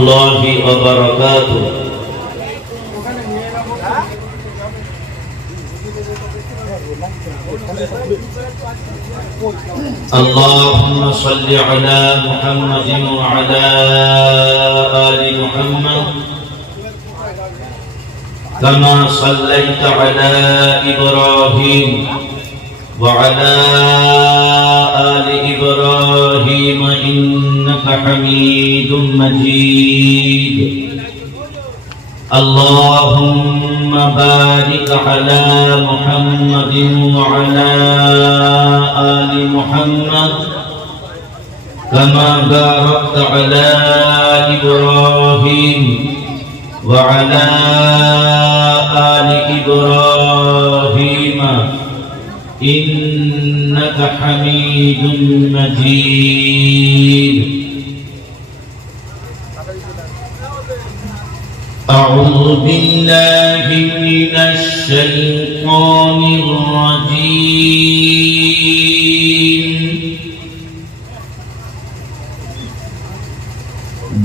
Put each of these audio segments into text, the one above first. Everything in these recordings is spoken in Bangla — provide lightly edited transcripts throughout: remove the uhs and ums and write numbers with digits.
الله وبركاته. اللهم صل على محمد وعلى آل محمد كما صليت على إبراهيم وعلى آل إبراهيم إنك حميد مجيد. اللهم بارك على محمد وعلى آل محمد كما باركت على إبراهيم وعلى آل إبراهيم إنك حميد مجيد. أعوذ بالله من الشيطان الرجيم.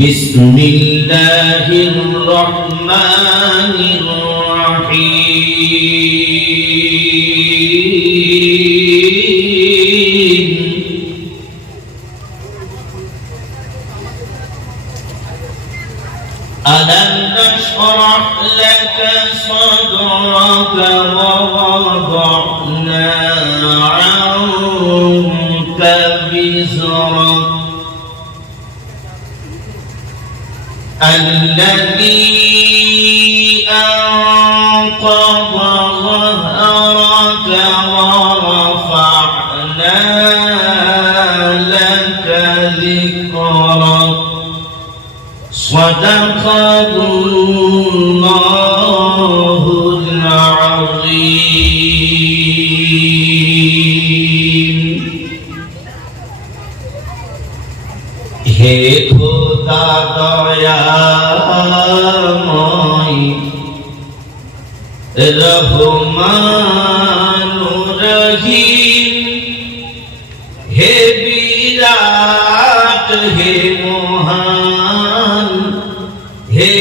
بسم الله الرحمن الرحيم. ألم نشرح لك صدرك ووضعنا عنك وزرك الذي أنقض ظهرك ورفعنا لك ذكرك. صدق الله العظيم. হে খোদা দয়াময় রহমান রহিম, হে বিরাট হে মহান হে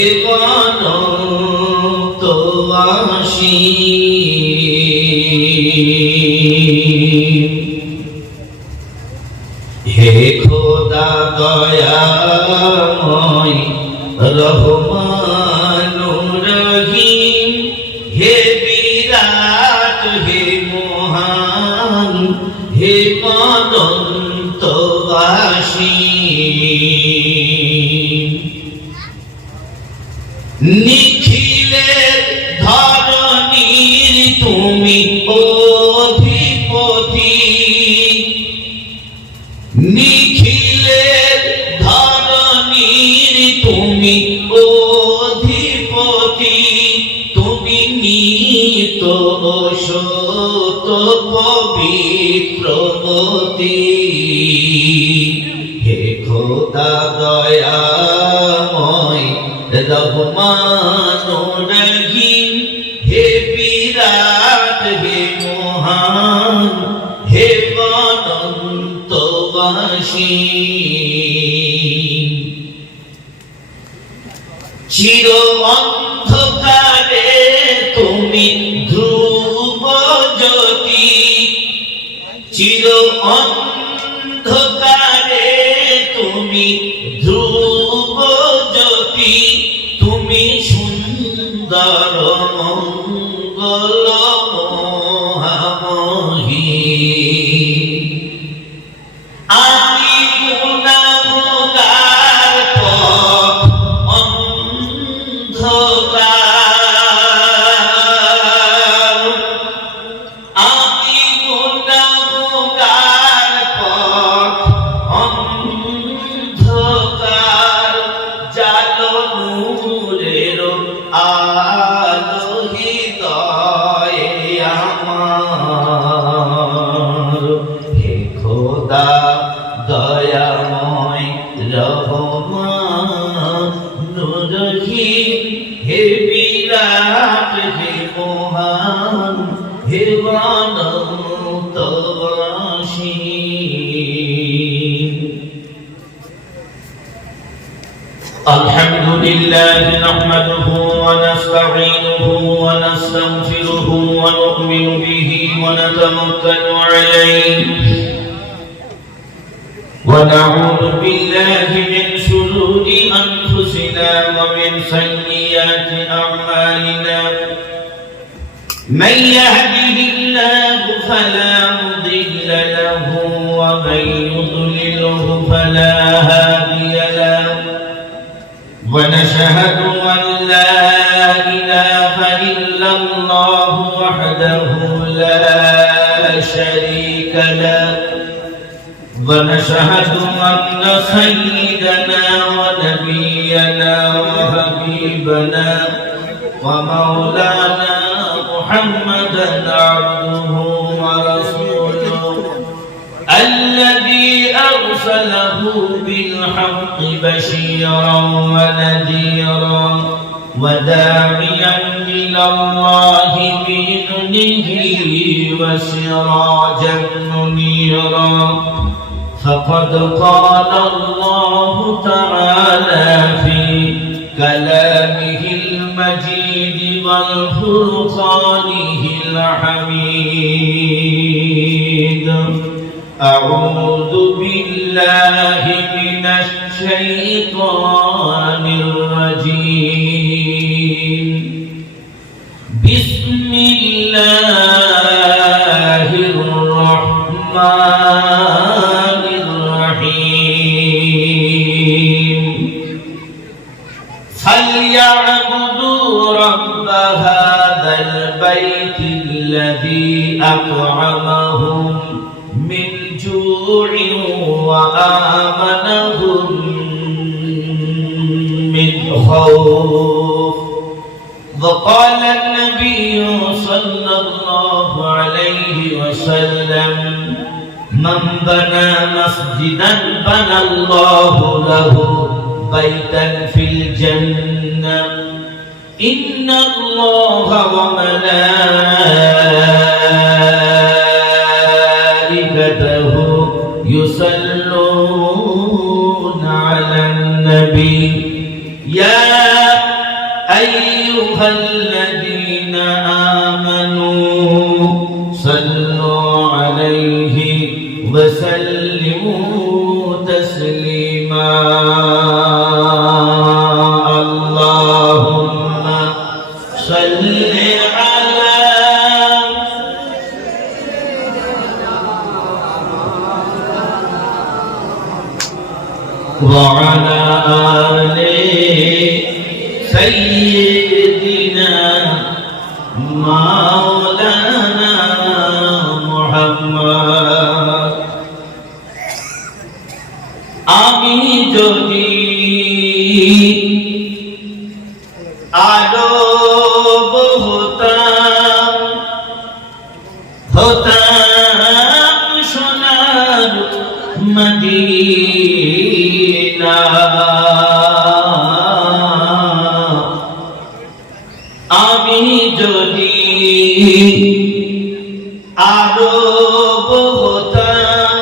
অনন্ত অসীম। হে খোদা দয়াময় রহমান রহিম, হে বিরাট হে মহান হে অনন্ত অসীম। নিখিলের ধরণীর তুমি অধিপতি, নিখিলের ধরণীর তুমি অধিপতি, তুমি নিত সত পবিত্রবতী। হে খোদা দয়াময় রহমান রহিম, হে বিরাট হে মহান হে অনন্ত অসীম। চির অন্ধকারে তুমি ধ্রুব জ্যোতি, চির অন্ধকারে তুমি ধ্রুব জ্যোতি, তুমি সুন্দর মঙ্গল মহামহী। আমি গুনাহগার পথ অন্ধকার, আমি গুনাহগার পথ অন্ধকার, জালো নূরের আলো হৃদয়ে আমার। হে খোদা দয়াময় রহমান রহিম, হে বিরাট হে মহান হে অনন্ত অসীম। الحمد لله نحمده ونستعينه ونستغفره ونؤمن به ونتوكل عليه ونعوذ بالله من شرور أنفسنا ومن سيئات أعمالنا من يهده الله فلا مضل له ومن يضلله فلا هادي له ونشهد أن لا إله إلا الله وحده لا شريك له ونشهد أن سيدنا ونبينا وحبيبنا ومولانا محمدا عبده ورسوله الذي أرسله بالحق بشيرا ونذيرا وداعيا إلى الله بإذنه وسراجا منيرا فقد قال الله تعالى في كلامه المجيد والفرقانه الحميد أعوذ بالله من الشيطان الرجيم بسم الله الرحمن الرحيم فليعبدوا رب هذا البيت الذي أطعمهم من جوع وآمنهم من خوف وقال النبي صلى الله عليه وسلم من بنى مسجدا بنى الله له بيتا في الجنة إن الله وملائكته يصلون على النبي يا أيها الذين آمنوا صلوا عليه وسلموا تسليما اللهم صل على وعلى آل سيدنا مولانا محمد আমি যদি আরব হতাম সোনার মদিনা আমি যদি আরব হতাম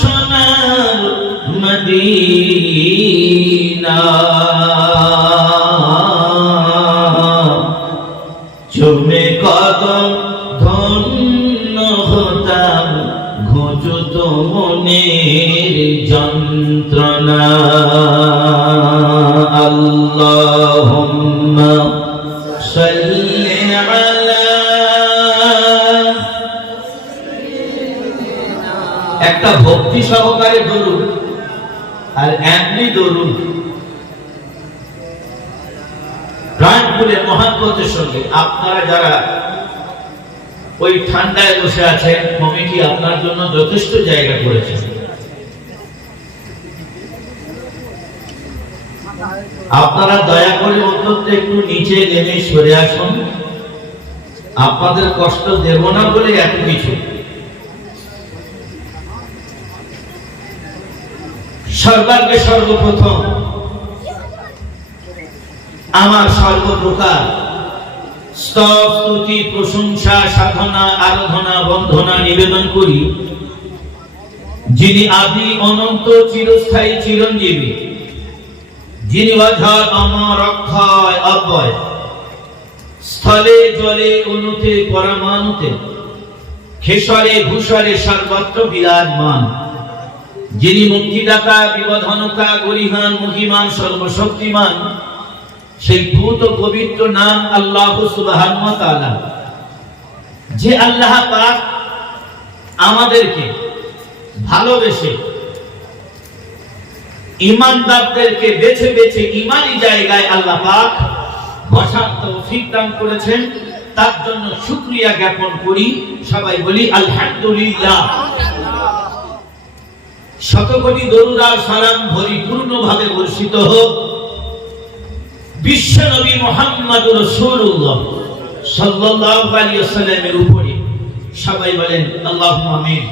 সোনার মদিনা চুমে কদম ধন্য হতাম ঘুচুত মনের যন্ত্রণা আল্লাহুম্মা সাল্লি আলা একটা ভক্তি সহকারে দরুদ আর এমনি দরুদ প্রাণ খুলে মহাব্বতের সঙ্গে আপনারা যারা ওই ঠান্ডায় বসে আছেন কমিটি আপনার জন্য যথেষ্ট জায়গা করেছে আপনারা দয়া করে অন্তত একটু নিচে নেমে সরে আসুন আপনাদের কষ্ট দেব না বলে এত কিছু সর্বাগ্রে সর্বপ্রথম আমার সর্বপ্রকার স্তব স্তুতি প্রশংসা সাধনা আরাধনা বন্দনা নিবেদন করি যিনি আদি অনন্ত চিরস্থায়ী চিরঞ্জীবী, যিনি অঝর অমর অক্ষয় অব্যয়, স্থলে জলে অনুতে পরমাণুতে, খেসরে ভূসরে সর্বত্র বিরাজমান, যিনি মুক্তিদাতা বিবধনতা গরিহান মহিমান সর্বশক্তিমান, সেই ভূত পবিত্র নাম আল্লাহ সুবহানাহু ওয়া তাআলা। যে আল্লাহ পাক আমাদেরকে ভালোবেসে ঈমানদারদেরকে বেছে বেছে ঈমানি জায়গায় আল্লাহ পাক বসার তৌফিক দান করেছেন, তার জন্য শুকরিয়া জ্ঞাপন করি। সবাই বলি আলহামদুলিল্লাহ। শতকোটি দরুদ আর সালাম পরিপূর্ণভাবে বর্ষিত হোক বিশ্ব নবী মুহাম্মদুর রাসূলুল্লাহ সাল্লাল্লাহু আলাইহি ওয়াসাল্লামের উপরে। সবাই বলেন আল্লাহুম্মা আমিন।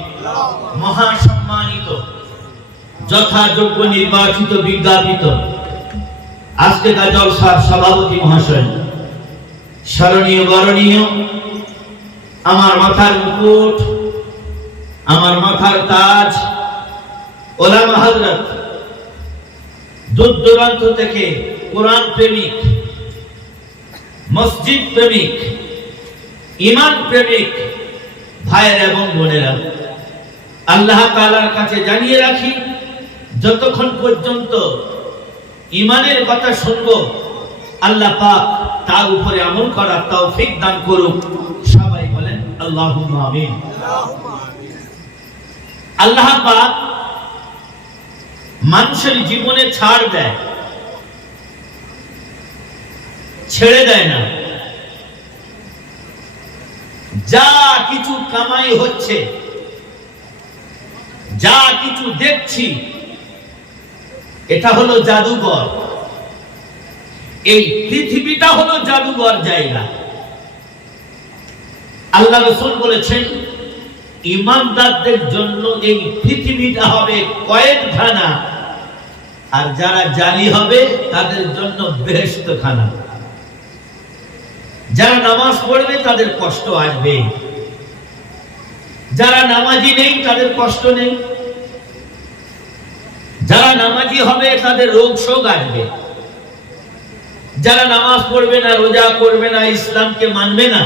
মহা সম্মানিত, যথাযোগ্য নির্বাচিত, বিজ্ঞাপিত আজকে জলসার সভাপতি মহাশয়, স্মরণীয় বরণীয় আমার মাথার মুকুট, আমার মাথার তাজ, ওলামা হযরত, দূর দূরান্ত থেকে কোরআন প্রেমিক, মসজিদ প্রেমিক, ঈমান প্রেমিক ভাইয়েরা এবং বোনেরা, আল্লাহ তাআলার কাছে জানিয়ে রাখি, যতক্ষণ পর্যন্ত ঈমানের কথা শুনব আল্লাহ পাক তার উপরে আমল করার তৌফিক দান করুক। সবাই বলেন আল্লাহুম্মা আমিন। আল্লাহ পাক মানুষের জীবনে ছাড় দেয়, ছেড়ে দেয় না। যা কিছু কামাই হচ্ছে, যা কিছু দেখছি, এটা হলো জাদুঘর। এই পৃথিবীটা হলো জাদুঘর জায়গা। আল্লাহ রাসূল বলেছেন, ঈমানদারদের জন্য এই পৃথিবীটা হবে কয়েদখানা, আর যারা জালি হবে তাদের জন্য বেহেশতখানা। যারা নামাজ পড়বে তাদের কষ্ট আসবে, যারা নামাজি নেই তাদের কষ্ট নেই, যারা নামাজি হবে তাদের রোগ শোক আসবে, যারা নামাজ পড়বে না, রোজা করবে না, ইসলামকে মানবে না,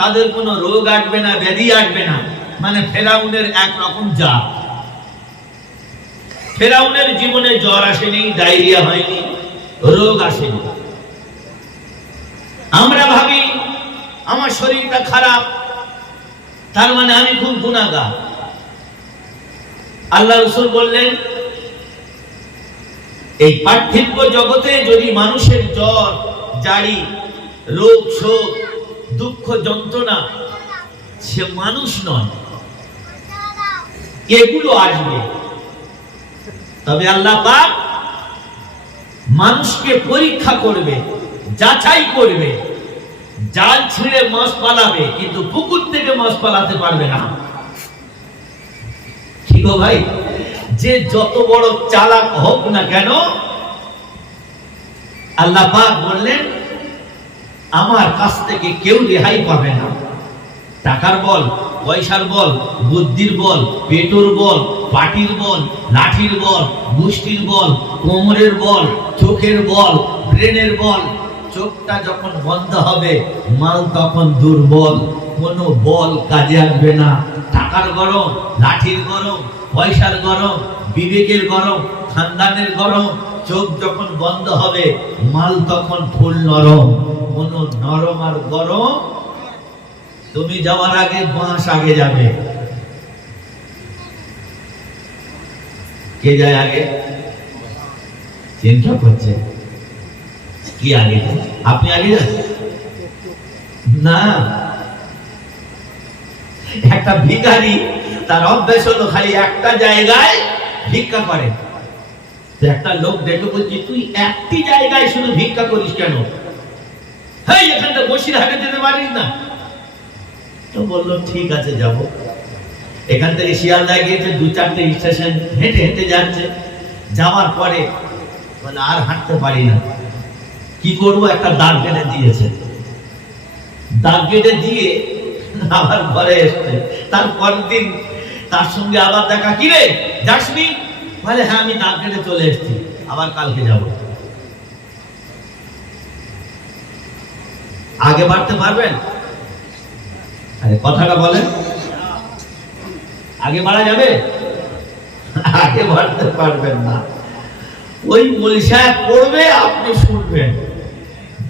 তাদের কোনো রোগ আসবে না, ব্যাধি আসবে না। মানে ফেরাউনের একরকম জাত। ফেরাউনের জীবনে জ্বর আসেনি, ডায়রিয়া হয়নি, রোগ আসেনি। আমরা ভাবি আমার শরীরটা খারাপ, তার মানে আমি খুব গুনাহগার। আল্লাহ রাসূল বললেন, এই পার্থিব জগতে যদি মানুষের জ্বর জারি, রোগ শোক, দুঃখ যন্ত্রণা, সে মানুষ নয়, এগুলো আসবে। তবে আল্লাহ পাক মানুষকে পরীক্ষা করবে, যাচাই করবে। জাল ছিঁড়ে মাছ পালাবে, কিন্তু পুকুর থেকে মাছ পালাতে পারবে না। কি গো ভাই, যে যত বড় চালাক হোক না কেন, আল্লাহ পাক বললেন আমার কাছ থেকে কেউ রেহাই পাবে না। টাকার বল, পয়সার বল, বুদ্ধির বল, পেটোর বল, পাটির বল, লাঠির বল, মুষ্টির বল, কোমরের বল, চোখের বল, ব্রেনের বল। চোখটা যখন বন্ধ হবে মাল তখন দুর্বল, কোনো বল কাজে আসবে না। টাকার গরম, লাঠির গরম, পয়সার গরম, বিবেকের গরম, খানদানের গরম। চোখ যখন বন্ধ হবে মাল তখন ফুল নরম। কোনো নরম আর গরম, তুমি যাওয়ার আগে বাঁশ আগে যাবে। কে যায় আগে? চিন্তা করছে কি আগে? আপনি আগে যান না। একটা ভিখারি, তার অভ্যাস হলো খালি একটা জায়গায় ভিক্ষা করে। একটা লোক দেখে বলছি, তুই একটি জায়গায় শুধু ভিক্ষা করিস কেন? হ্যাঁ, এখানটা বসিরহাটে যেতে পারিস না? তো বললো ঠিক আছে যাব। এখান থেকে শিয়ালদায় গিয়েছে, 2-4টে স্টেশন হেঁটে হেঁটে যাচ্ছে। যাওয়ার পরে বলে আর হাঁটতে পারি না, কি করবো? একটা দাগ কেটে দিয়েছে। দাগ কেটে দিয়ে আবার ঘরে এসছে। তারপরের দিন তার সঙ্গে আবার দেখা, কি রে যাসনি? বলে হ্যাঁ আমি দাঁত কেটে চলে এসেছি, আবার কালকে যাব। আগে বাড়তে পারবেন? আরে কথাটা বলেন, আগে বাড়া যাবে? আগে বাড়তে পারবেন না। ওই মলসা পড়বে, আপনি শুনবেন।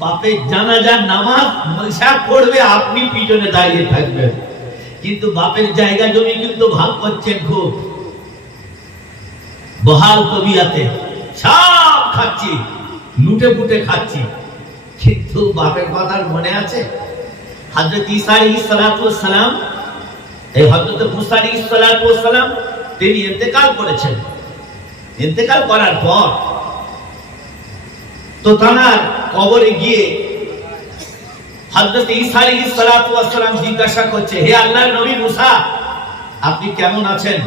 বাপের জানাজার নামাজ মলসা পড়বে, আপনি পিছনে দাঁড়িয়ে থাকবেন। কিন্তু বাপের জায়গা জমি কিন্তু ভাগ করছেন খুব বহাল তবিয়াতে, সব খাচ্ছি, লুটে পুটে খাচ্ছি। কিন্তু বাপের কথা মনে আছে? হযরত ঈসা আলাইহিস সালাতু ওয়াস সালাম, এই হযরত মুসা আলাইহিস সালাতু ওয়াস সালাম তিনি ইন্তেকাল করেছেন। ইন্তেকাল করার পর তো তার কবরে গিয়ে হযরত ঈসা আলাইহিস সালাতু ওয়াস সালাম জিজ্ঞাসা করছে, হে আল্লাহর নবী মুসা, আপনি কেমন আছেন?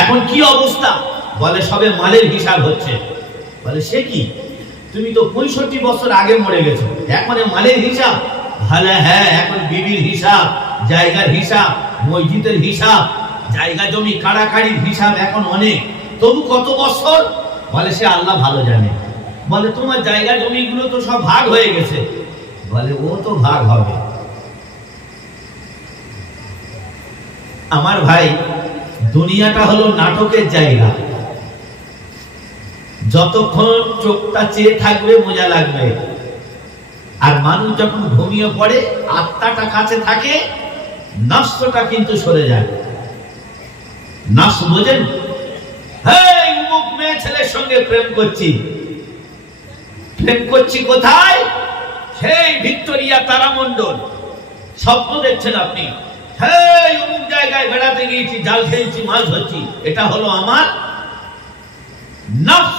এখন কি অবস্থা? বলে সবে মালের হিসাব হচ্ছে। বলে সে কি, তুমি তো 65 বছর আগে মরে গেছো, এখন মালের হিসাব? বলে হ্যাঁ, এখন বিবির হিসাব, জায়গার হিসাব, মসজিদের হিসাব, জায়গা জমি কাড়াকাড়ির হিসাব এখন অনেক। তবু কত বছর? বলে সে আল্লাহ ভালো জানে। বলে তোমার জায়গা জমিগুলো তো সব ভাগ হয়ে গেছে। বলে ও তো ভাগ হবে। আমার ভাই, দুনিয়াটা হলো নাটকের জায়গা। যতক্ষণ চোখটা চেয়ে থাকবে মজা লাগবে, আর মানুষ যখন ঘুমিয়ে পড়ে আত্মাটা কাছে থাকে, নফসটা কিন্তু সরে যায়। নফস বোঝেন? হেই অমুক মেয়ে ছেলের সঙ্গে প্রেম করছি। প্রেম করছি কোথায়? সেই ভিক্টোরিয়া তারামণ্ডল স্বপ্ন দেখছেন আপনি। হেই অমুক জায়গায় বেড়াতে গিয়েছি, জাল খেয়েছি, মাছ ধরছি। এটা হলো আমার নফস।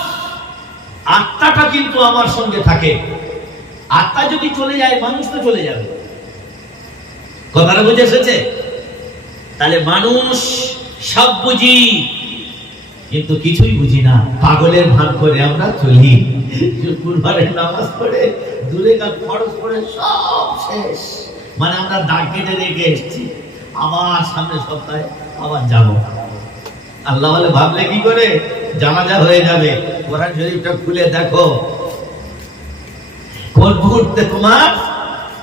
আত্মাটা কিন্তু আমার সঙ্গে থাকে। আত্মা যদি চলে যায়, মানুষ তো চলে যাবে। কথাটা বুঝে এসেছে? তাহলে মানুষ সব বুঝি, কিন্তু কিছুই বুঝি না। পাগলের ভান করে আমরা চলি। শুক্রবারের নামাজ পড়ে, দূরে কাল খরচ করে সব শেষ। মানে আমরা দাগ কেটে রেখে এসেছি, আবার সামনে সপ্তাহে আবার যাব। আল্লাহ বলে ভাবলে কি করে? জানাজা হয়ে যাবে, কোরআন শরীফটা খুলে দেখো, কোন মুহূর্তে তোমার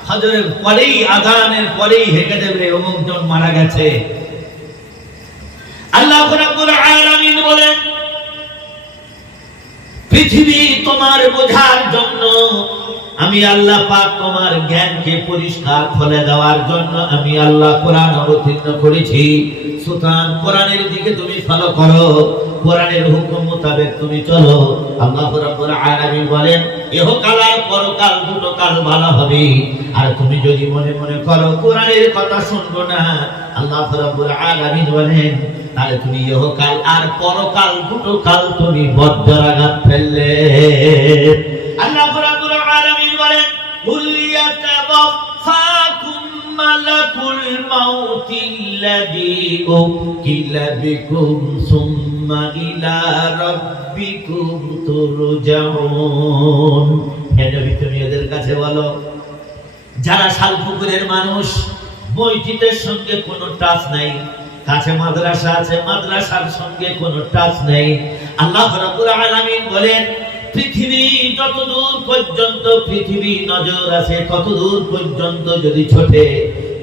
ফজরের পরেই, আযানের পরেই হেঁটে দেবে অমুক জন মারা গেছে। আল্লাহ রাব্বুল আলামিন বলেন, পৃথিবী তোমার বোঝার জন্য আমি আল্লাহ পাক তোমার জ্ঞানকে পরিষ্কার করে দেওয়ার জন্য আমি আল্লাহ কোরআন অবতীর্ণ করেছি। সুতরাং কোরআনের দিকে তুমি ফলো করো, কোরআনের হুকুম মোতাবেক তুমি চলো। আল্লাহ রাব্বুল আলামিন বলেন, ইহকাল আর পরকাল দুটো কাল ভালো হবে। আর তুমি যদি মনে মনে করো কোরআনের কথা শুনবো না, আল্লাহ রাব্বুল আলামিন বলেন, তাহলে তুমি ইহকাল আর পরকাল দুটো কাল তুমি বজ্রাঘাত ফেললে। আল্লাহ রাব্বুল আলামিন বলেন, কুল ইয়াতাওয়াফাকুম মালাকুল মাউতিল্লাযী উকিলা বিকুম সুম্মা ইলা রাব্বিকুম তুরজাউন। হে নবী, তুমি এদের কাছে বলো, যারা শালপুকুরের মানুষ, মসজিদের সঙ্গে কোনো টাচ নাই, কাছে মাদ্রাসা আছে, মাদ্রাসার সঙ্গে কোনো টাচ নেই। আল্লাহ রাব্বুল আলামিন বলেন, পৃথিবী যতদূর পর্যন্ত পৃথিবী নজর আছে ততদূর পর্যন্ত যদি ছোটে,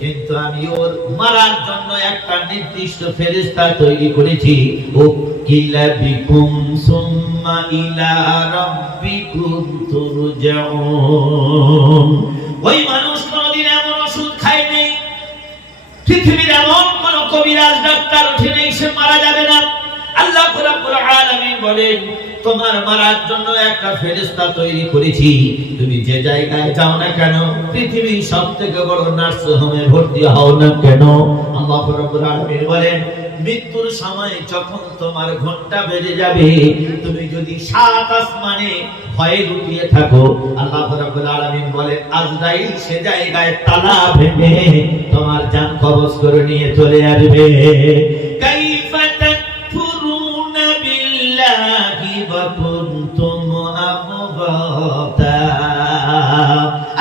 কিন্তু আমি ওর মারার জন্য একটা নির্দিষ্ট ফেরেশতা তৈরি করেছি। ও কিলা বিকুম সুম্মা ইলা রাব্বিকুম তুরজাউন। ওই মানুষ কোনদিন এমন ওষুধ খায়নি, পৃথিবীর এমন কোন কবিরাজ ডাক্তার উঠে নেই সে মারা যাবে না। আল্লাহ রাব্বুল আলামিন বলেন, তোমার মারার জন্য একটা ফেরেশতা তৈরি করেছি। তুমি যে জায়গায় যাও না কেন, পৃথিবীর সবথেকে বড় নার্সিং হোমে ভর্তি হও না কেন, আল্লাহ রাব্বুল আলামিন বলেন, মৃত্যুর সময় যখন তোমার ঘন্টা বেজে যাবে, তুমি যদি সাত আসমানে ভয়ে লুটিয়ে থাকো, আল্লাহ রাব্বুল আলামিন বলেন, আজরাইল সে জায়গায় তালা ভেঙে তোমার জান কবজ করে নিয়ে চলে আসবে। কাইফা তাকফুরুনা বিল্লাহি ওয়া কুনতুম আমওয়াতা।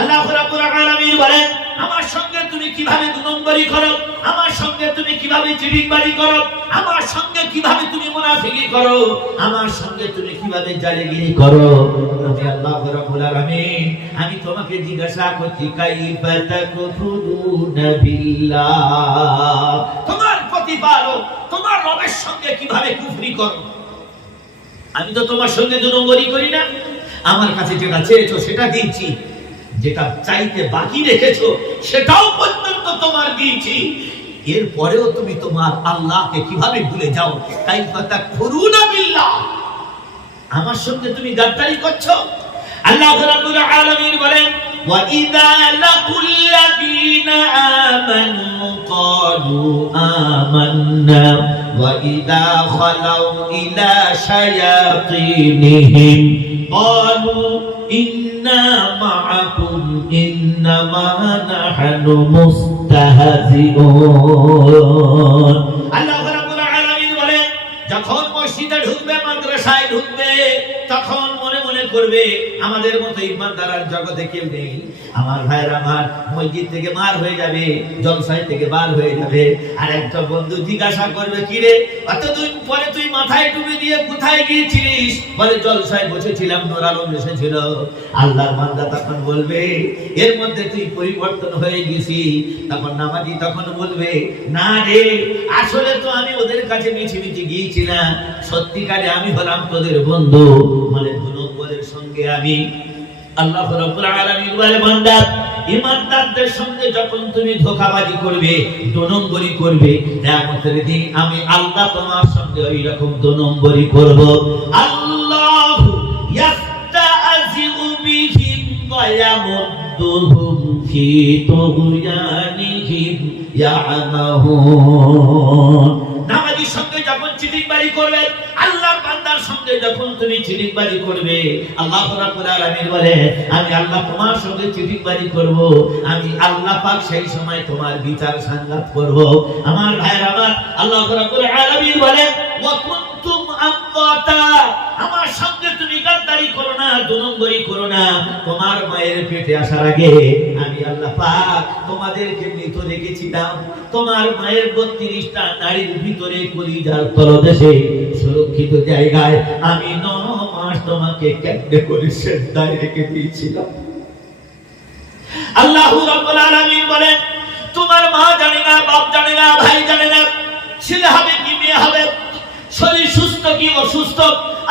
আল্লাহ রাব্বুল আলামিন বলেন, আমার সঙ্গে তুমি কিভাবে দুই নম্বরই করো? আমার সঙ্গে তুমি কিভাবে চিটিংবাজি করো, আমার সঙ্গে কিভাবে তুমি মুনাফিকি করো, আমার সঙ্গে তুমি কিভাবে জালিগিরি করো। আমি আল্লাহ রাব্বুল আলামিন আমি তোমাকে জিজ্ঞাসা করছি কাইফা তাকুফুরুনা বিল্লাহ, তোমার প্রতিপালক তোমার রবের সঙ্গে কিভাবে কুফরি করো। আমি তো তোমার সঙ্গে দুনম্বরি করি না, আমার কাছে যেটা চেয়েছো সেটা দিয়েছি, যেটা চাইতে বাকি রেখেছো সেটাও পর্যন্ত তোমার দিয়েছি, এরপরেও তুমি তোমার আল্লাহকে কিভাবে ভুলে যাও। কাইফা তাকফুরুনা বিল্লাহ, আমার সঙ্গে তুমি গাদ্দারি করছো। আল্লাহ রাব্বুল আলামিন বলেন وَإِذَا لَقُوا الَّذِينَ آمَنُوا قَالُوا آمَنَّا وَإِذَا خَلَوْا إِلَى شَيَاطِينِهِمْ قَالُوا إِنَّا مَعَكُمْ إِنَّمَا نَحْنُ مُسْتَهْزِئُونَ। আল্লাহ রাব্বুল আলামিন বলেন যখন মসজিদে ঢুকবে, মাদ্রাসায় ঢুকবে, তখন মনে মনে করবে আমাদের মতো ইমানদার জগতে কেউ নেই। আমার ভাইয়ের আমার মসজিদ থেকে মার হয়ে যাবে, জলসায় থেকে বার হয়ে যাবে, আর একটা বন্ধু জিজ্ঞাসা করবে কিরে এতদিন পরে তুই মাথায় টুপি দিয়ে কোথায় গিয়েছিলিস? বলে জলসায় বসেছিলাম, নূর আলম এসেছিল। আল্লাহর বান্দা তখন বলবে এর মধ্যে তুই পরিবর্তন হয়ে গেছি। তখন নামাজি তখন বলবে না রে, আসলে তো আমি ওদের কাছে মিছি মিছি গিয়েছিলাম, সত্যিকারে আমি হলাম তোদের বন্ধু। মানে দু নম্বরের সঙ্গে আমি। আল্লাহ রাব্বুল আলামিন বলে বান্দা ইমানদারদের সঙ্গে যখন তুমি ধোঁকাবাজি করবে, দু নম্বরি করবে, কিয়ামতের দিন আমি আল্লাহ তোমার সঙ্গে ওই রকম দু নম্বরি করব। আল্লাহু ইস্তাযিউ বিহিম ওয়া ইয়ামুদ্দুহুম ফি তুগয়ানিহিম ইয়ামাহুন। নামাজীর সঙ্গে যখন চিটিংবাজি করবে, আল্লাহর বান্দার সঙ্গে যখন তুমি চিটিংবাজি করবে, আল্লাহ রাব্বুল আলামিন বলে আমি আল্লাহ তোমার সঙ্গে চিটিংবাজি করব, আমি আল্লাহ পাক সেই সময় তোমার বিচার সংঘাত করব। আমার ভাইরা আমার, আল্লাহ রাব্বুল আলামিন বলে ওয়া কুনতুম আমওয়াতা, আমার সঙ্গে তুমি গাদ্দারি করো না, দু নম্বরি করো না। তোমার মায়ের পেটে আসার আগে আমি আল্লাহ পাক তোমাদেরকে মৃত রেখেছিলাম, তোমার মায়ের ৩২টা নারীর ভিতরে কলিজার তলদেশে সুরক্ষিত জায়গায় আমি ৯ মাস তোমাকে কেন্দ্রে করে সেজদায় রেখে দিয়েছিলাম। আল্লাহ রাব্বুল আলামিন বলেন তোমার মা জানে না, বাপ জানে না, ভাই জানে না ছেলে হবে কি মেয়ে হবে, শরীর সুস্থ কি অসুস্থ।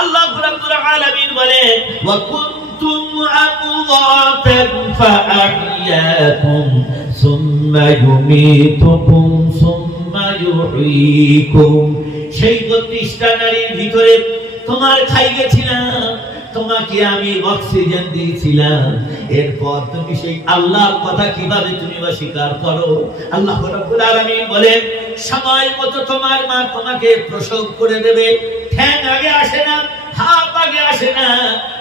আল্লাহ রাব্বুল আলামিন বলেন ওয়া কুনতুম আমওয়াতান ফাআহইয়াকুম সুম্মা ইউমীতুকুম সুম্মা ইউহয়ীকুম। সেই ৩২টা নারীর ভিতরে তোমার খাই গেছিলাম, তোমাকে আমি অক্সিজেন দিয়েছিলাম, এরপর তুমি সেই আল্লাহর কথা কিভাবে তুমি অস্বীকার করো। আল্লাহ রাব্বুল আলামিন বলেন সময় মতো তোমার মা তোমাকে প্রসব করে দেবে, ঠ্যাং আগে আসে না, হাত আগে আসে না।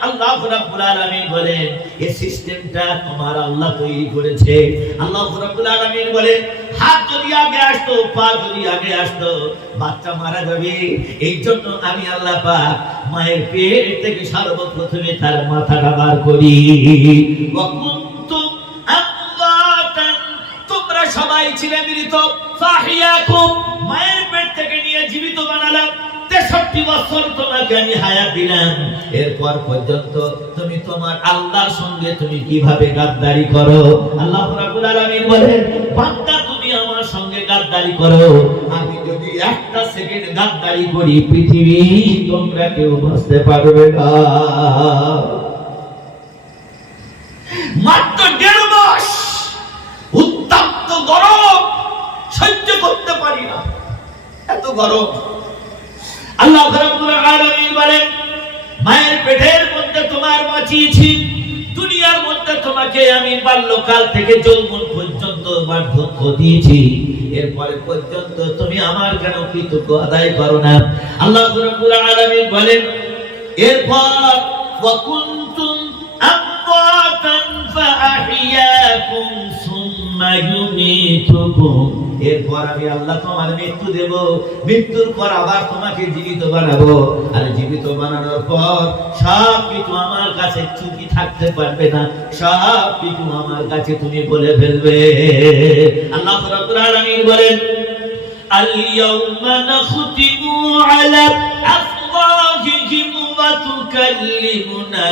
আল্লাহ রাব্বুল আলামিন বলেন এই সিস্টেমটা তোমার আল্লাহ তৈরি করেছে। আল্লাহ রাব্বুল আলামিন বলেন হাত যদি আগে আসতো, পা যদি আগে আসতো, বাচ্চা মারা যাবে। এই জন্য আমি আল্লাহ পাক মায়ের পেট থেকে সর্বপ্রথমে তার মাথাটা বার করি। ওয়া কুনতুম আমওয়াতান, তোমরা সবাই ছিলে মৃত, ফাহিয়াকুম, মায়ের পেট থেকে নিয়ে জীবিত বানালাম। ৬৩ বছর তোমাকে আমি হায়াত দিলাম, এরপর পর্যন্ত তুমি তোমার আল্লাহর সঙ্গে তুমি কিভাবে গাদ্দারি করো। আল্লাহ রাব্বুল আলামিন বলেন বান্দা তুমি আমার সঙ্গে গাদ্দারি করো, আমি যদি একটা সেকেন্ড গাদ্দারি করি পৃথিবী তোমরা কেউ বুঝতে পারবে না। মাত্র ১.৫ মাস উত্তপ্ত গরম সহ্য করতে পারি না, এত গরম। আল্লাহ রাব্বুল আলামিন বলেন মায়ের পেটের মধ্যে তোমার বাঁচিয়েছি, দুনিয়ার মধ্যে তোমাকে আমি বাল্যকাল থেকে যৌবন পর্যন্ত বার্ধক্য দিয়েছি, এরপরে পর্যন্ত তুমি আমার কেন কৃতজ্ঞ আদায় করো না। আল্লাহ রাব্বুল আলামিন বলেন এরপর ওয়া কুনতুম আমওয়াতান ফাআহইয়াকুম সুম্মা ইউমীতুকুম, এরপর আমি আল্লাহ তোমার মৃত্যু দেব, মৃত্যুর পর আবার তোমাকে জীবিত বানাবো। আর জীবিত জীবিত বানানোর পর সব কিছু আমার কাছে চুপি থাকতে পারবে না, সব কিছু আমার কাছে তুমি বলে ফেলবে। আল্লাহ রাব্বুল আলামিন বলেন, আল-ইয়াওমা নাখতিমু আলা আফওয়াহিহিম ওয়া তুকাল্লিমুনা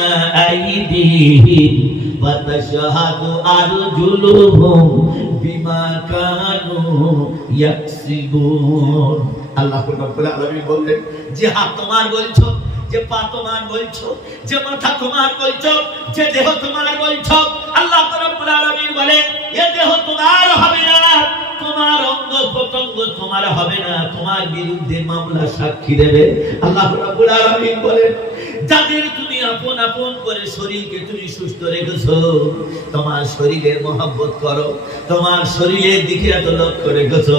আইদিহিম ওয়া তাশহাদু আরজুলুহুম বিমা কানু ইয়াকসিবুন। আল্লাহ রাব্বুল আলামিন বললেন, যে হাত তোমার বলছো, যে পা তোমার বলছো, যে মাথা তোমার বলছো, যে দেহ তোমার বলছো, আল্লাহ রাব্বুল আলামিন বলেন এ দেহ তোমার হবে না, তোমার অঙ্গ প্রত্যঙ্গ তোমার হবে না, তোমার বিরুদ্ধে মামলা সাক্ষী দেবে। আল্লাহ রাব্বুল আলামিন বলেন, যাদের তুমি আপন আপন করে শরীরকে তুমি সুস্থ রেখেছো, তোমার শরীরের মহব্বত করো, তোমার শরীরের দিকে এত লক্ষ্য রেখেছো,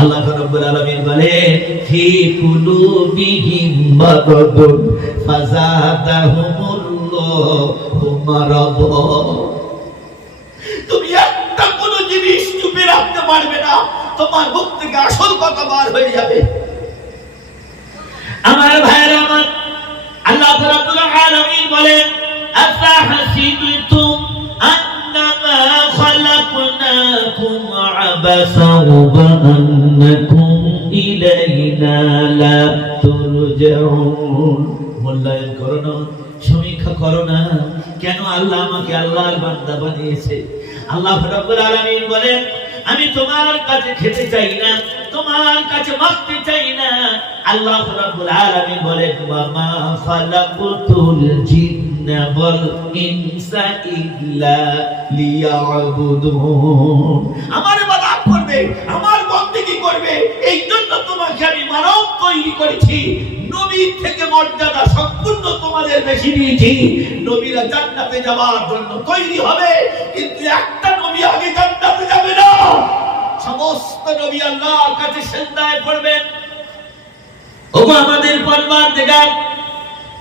আল্লাহ রাব্বুল আলামিন বলেন ফি কুলুবিহিম মারাদুন ফাযাদাহুমুল্লাহু মারাদা। তুমি একটা কোনো জিনিস চুপে রাখতে পারবে না, তোমার মুখ থেকে আসল কথা বার হয়ে যাবে। আমার ভাইরা আমার, আল্লাহ রাব্বুল আলামিন বলেন, আফাহাসিবতুম আন্নামা খালাকনাকুম আবাসাও ওয়া আন্নাকুম ইলাইনা লা তুরজাউন। মূল্যায়ন করো না, সমীক্ষা করো না, কেন আল্লাহ আমাকে আল্লাহর বান্দা বানিয়েছে। আল্লাহ রাব্বুল আলামিন বলেন, আমি তোমার কাছে খেতে চাই না, তোমার কাছে মাগতে চাই না। আল্লাহ রাব্বুল আলামিন বলেন, ওয়া মা খালাকুতুল জিন্না ওয়াল ইনসা ইল্লা লিয়াবুদুন। আমার ইবাদত করবে, আমার বন্দেগী করবে, এই জন্য তোমাকে আমি মানব তৈরি করেছি। নবীর থেকে মর্যাদা সম্পূর্ণ তোমাদের বেশি দিয়েছি। নবীরা জান্নাতে যাওয়ার জন্য তৈরি হবে, কিন্তু একটা নবী আগে জান্নাতে যাবে না। সমস্ত নবী আল্লাহর কাছে সিজদায় পড়বেন। ওগো আমাদের পরওয়ারদিগার,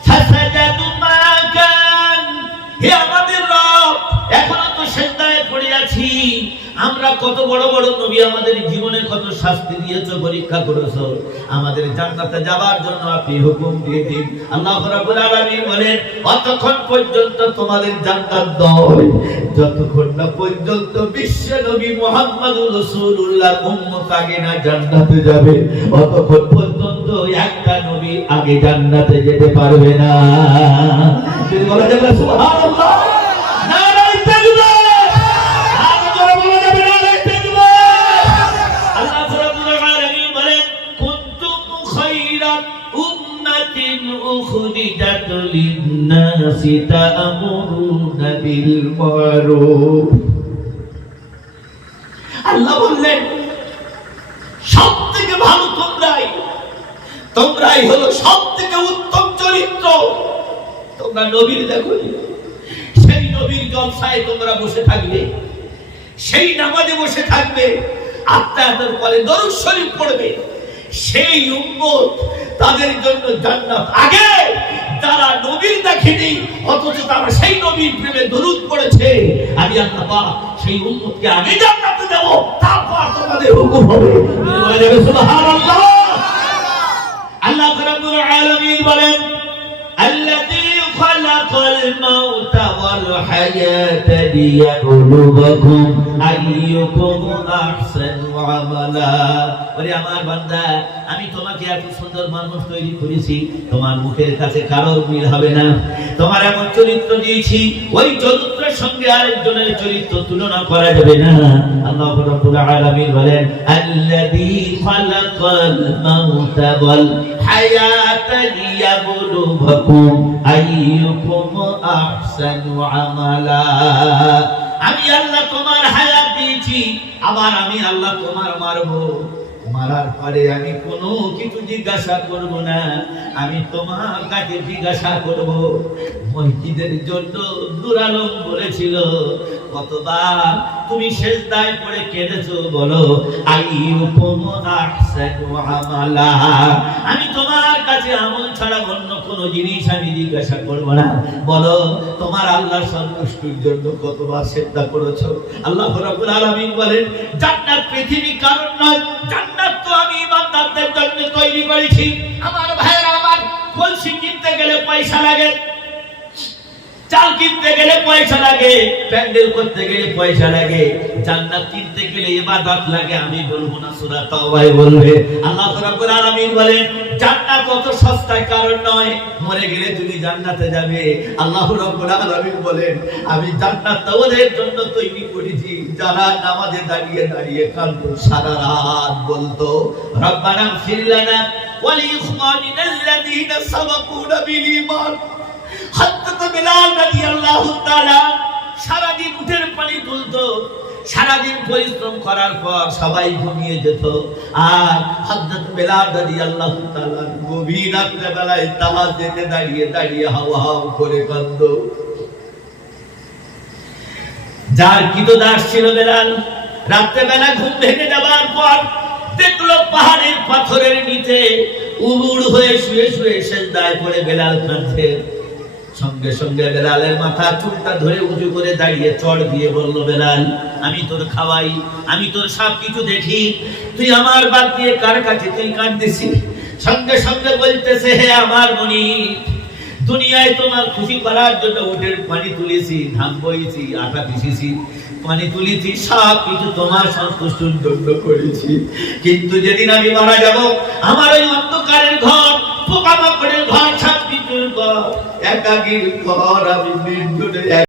ফাসাজাদু মা কান, হে আমাদের রব, এখনো তো সিজদায় পড়ে আছি। আমরা কত বড় বড় নবী, আমাদের জীবনে কত শাস্তি দিয়েছো, পরীক্ষা করেছো, আমাদের জান্নাতে যাবার জন্য আপনি হুকুম দিয়ে দিন। আল্লাহ রাব্বুল আলামিন বলেন, অতক্ষণ পর্যন্ত তোমাদের জান্নাত নয়, যতক্ষণ না পর্যন্ত বিশ্ব নবী মুহাম্মদুর রাসূলুল্লাহ উম্মত আগে না জান্নাতে যাবে, অতক্ষণ পর্যন্ত একটা নবী আগে জান্নাতে যেতে পারবে না। তুমি বলা যাবে সুবহানাল্লাহ, নারায়ে তাকবীর। أخرجت للناس تأمرون بالمعروف। আল্লাহ বললেন, সবথেকে ভালো তোমরাই হলো সবথেকে উত্তম চরিত্র। তোমরা নবীর দেখো, সেই নবীর জলসায় তোমরা বসে থাকবে, সেই নামাজে বসে থাকবে, আত্মাদের পরে দরুদ শরীফ পড়বে। সেই উম্মত, তাদের জন্য জান্নাত আগে। যারা নবীর দেখেনি অথচ তারা সেই নবীর প্রেমে দরুদ পড়েছে, আমি আল্লাহ পাক সেই উম্মতকে আগে জান্নাতে দেব, তারপর তোমাদের হুকুম হবে। সুবহানাল্লাহ। আল্লাহ রাব্বুল আলামিন বলেন, আল্লাযী খালাকাল মাউতা ওয়াল হায়াতা লিয়াবলুয়াকুম আইয়ুকুম আহসানু আমালা। ওরে আমার বান্দা, আমি তোমাকে এত সুন্দর মানুষ তৈরি করেছি, তোমার মুখের কাছে কারোর মিল হবে না। তোমার এমন চরিত্র দিয়েছি, ওই চরিত্রের সঙ্গে আরেকজনের চরিত্র তুলনা করা যাবে না। আল্লাহ রাব্বুল আলামিন বলেন, আল্লাযী খালাকাল মাউতা ওয়াল হায়াতা লিয়াবলুয়াকুম আইয়ুকুম আহসানু আমালা। আমি আল্লাহ তোমার হায়াত দিয়েছি, আবার আমি আল্লাহ তোমার মারবো। মারার পরে আমি কোনো কিছু জিজ্ঞাসা করব না, আমি তোমার কাছে জিজ্ঞাসা করব। মসজিদের জন্য নূর আলম বলেছিল, কতবার তুমি সিজদায় পড়ে কেঁদেছো, বলো আইয়ুকুম আহসানু আমালা। আমি তোমার কাছে আমল ছাড়া অন্য কোনো জিনিস আমি জিজ্ঞাসা করব না, বলো তোমার আল্লাহর সন্তুষ্টির জন্য কতবার সিজদা করেছো। আল্লাহ রাব্বুল আলামিন বলেন, জান্নাত পৃথিবী কারণ নয়, জান্নাত তো আমি ইমানদারদের জন্য তৈরি করেছি। আমার ভাইরা আমার, কলসি কিনতে গেলে পয়সা লাগে, চাল কিনতে গেলে পয়সা লাগে, প্যান্ডেল করতে গেলে পয়সা লাগে, জান্নাত কিনতে গেলে ইবাদত লাগে। আমি বলবো না, সূরা তাওবায় বলবে। আল্লাহ রাব্বুল আলামিন বলেন জান্নাত অত সস্তায় কারণ নয়, মরে গেলে তুমি জান্নাতে যাবে। আল্লাহ রাব্বুল আলামিন বলেন আমি জান্নাত ওদের জন্য তৈরি করেছি যারা নামাজে দাঁড়িয়ে দাঁড়িয়ে কাঁদতো, সারা রাত বলতো রব্বানা ইগফির লানা ওয়া লিইখওয়ানিনা আল্লাযীনা সাবাকুনা বিল ঈমান। হযরত বেলাল রাদিয়াল্লাহু তাআলা সারাদিন উটের পানি তুলতো, সারাদিন পরিশ্রম করার পর সবাই ঘুমিয়ে যেত, আর হযরত বেলাল রাদিয়াল্লাহু তাআলা গভীর রাত্রে বেলায় তাহাজ্জুদে দাঁড়িয়ে দাঁড়িয়ে হাওয়া হাওয়া করে কাঁদতো। যার কৃতদাস ছিল বেলাল, রাত্রে বেলা ঘুম ভেঙে যাবার পর দেখলো পাহাড়ের পাথরের নিচে উবুড় হয়ে শুয়ে শুয়ে সেজদায় পড়ে বেলাল কাঁদছে। সঙ্গে সঙ্গে বেলালের মাথা চুলটা ধরে উঁচু করে দাঁড়িয়ে চড় দিয়ে বলল, বেলাল আমি তোর খাওয়াই, আমি তোর সব কিছু দেখি, তুই আমার বাদ দিয়ে কার কাছে তুই কাঁদতেছি? সঙ্গে সঙ্গে বলতেছে, হে আমার মনিব, দুনিয়ায় তোমার খুশি করার জন্য উটের পানি তুলেছি, ধান বইছি, আটা পিষেছি, পানি তুলেছি, সব কিছু তোমার সন্তুষ্টির জন্য করেছি। কিন্তু যেদিন আমি মারা যাব, আমার ওই অন্ধকারের ঘর, পোকামাকড়ের ঘর, সব কিছুর ঘর, একাকীর ঘর, আমি নির্জনে